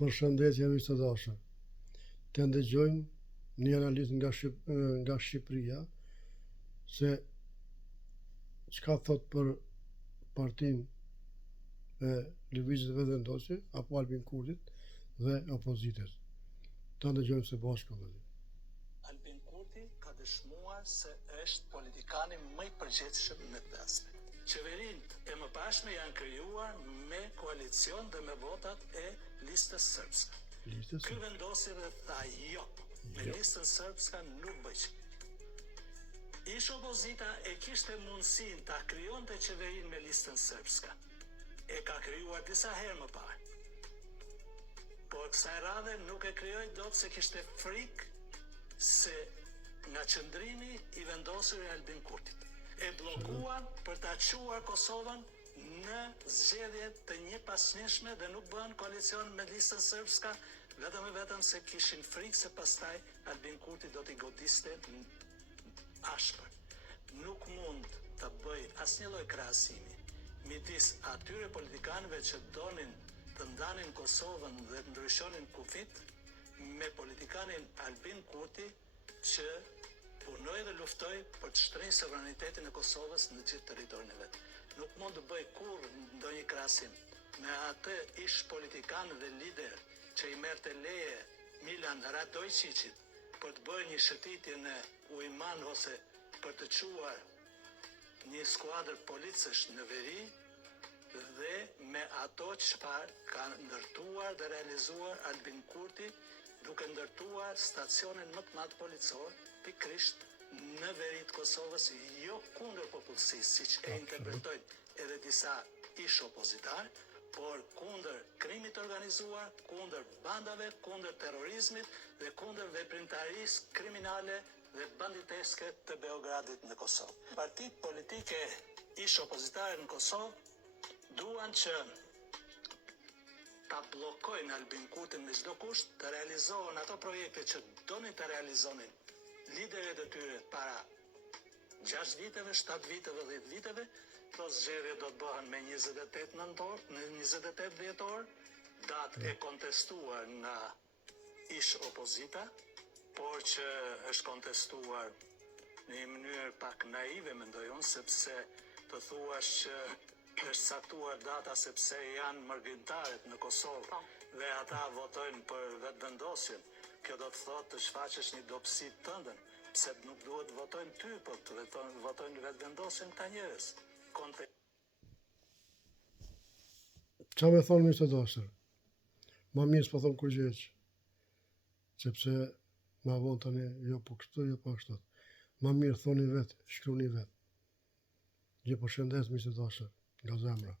Përshëndetje miq të dashur. Të ndëgjojmë një analizë nga Shqipëria se çka thot për partinë e Lëvizjes Vetëvendosje apo Albin Kurtit dhe opozitës. Ta ndëgjojmë së bashku. Albin Kurti ka dëshmuar se është politikani më i përgjithshëm në këtë aspekt. Qeverinë e mëpashme janë krijuar me koalicion dhe me votat e listës sërbske. Ky vendosi dhe tha jo, me listën sërbska nuk bëj. Ish opozita e kishte mundësinë ta krijonte qeverinë me listën sërbska. E ka krijuar disa herë më parë. Por kësaj radhe nuk e krijoi dot se kishte frikë se nga qëndrimi i vendosur i Albin Kurtit. E bllokuan për ta çuar Kosovën në zgjedhje të njëpasnjëshme dhe nuk bën koalicion me listën sërbska vetëm se kishin frikë se pastaj Albin Kurti do t'i godiste ashpër. Nuk mund të bëj asnjë lloj krahasimi midis atyre politikanëve që donin të ndanin Kosovën dhe të ndryshonin kufit me politikanin Albin Kurti që punoi dhe luftoi për të shtrenjtë sovranitetin e Kosovës në gjithë territorin e vet. Nuk mund të bëj kurrë ndonjë krahasim me atë ish politikan dhe lider që i merrte leje Milan Radojčićit për të bërë një shëtitje në Ujman ose për të çuar një skuadër policësh në veri dhe me ato çfarë ka ndërtuar dhe realizuar Albin Kurti duke ndërtuar stacionin më të madh policor pikërisht në veri të Kosovës, jo kundër popullsisë, siç e interpretojnë edhe disa ish opozitar, por kundër krimit organizuar, kundër bandave, kundër terrorizmit dhe kundër veprimtarisë kriminale dhe banditeske të Beogradit në Kosovë. Partitë politike ish opozitare në Kosovë duan që ta bllokojnë Albin Kurtin me çdo kusht, të realizohen ato projekte që donin të realizonin liderët e tyre para 6 viteve, 7 viteve, 10 viteve. Këto zgjedhje do të bëhen me 28 nëntor, në 28 dhjetor, datë e kontestuar nga ish opozita, por që është kontestuar në një mënyrë pak naive, mendoj unë, sepse të thuash që është saktuar data sepse janë mërgjimtarët në Kosovë dhe ata votojnë për vetëvendosjen. Kjo do të thotë të shfaqesh një dobësi tëndën, pse nuk duhet të votojnë ty, por të votojnë vetëvendosjen këta njerëz. Qa me thonë miq të dashur? Ma mirë s'po thonë kur gjë, sepse ma vonë tani jo po kështu, jo po ashtu. Ma mirë thoni vetë, shkruani vetë. Gjë përshëndes miq të dashur, nga zemra.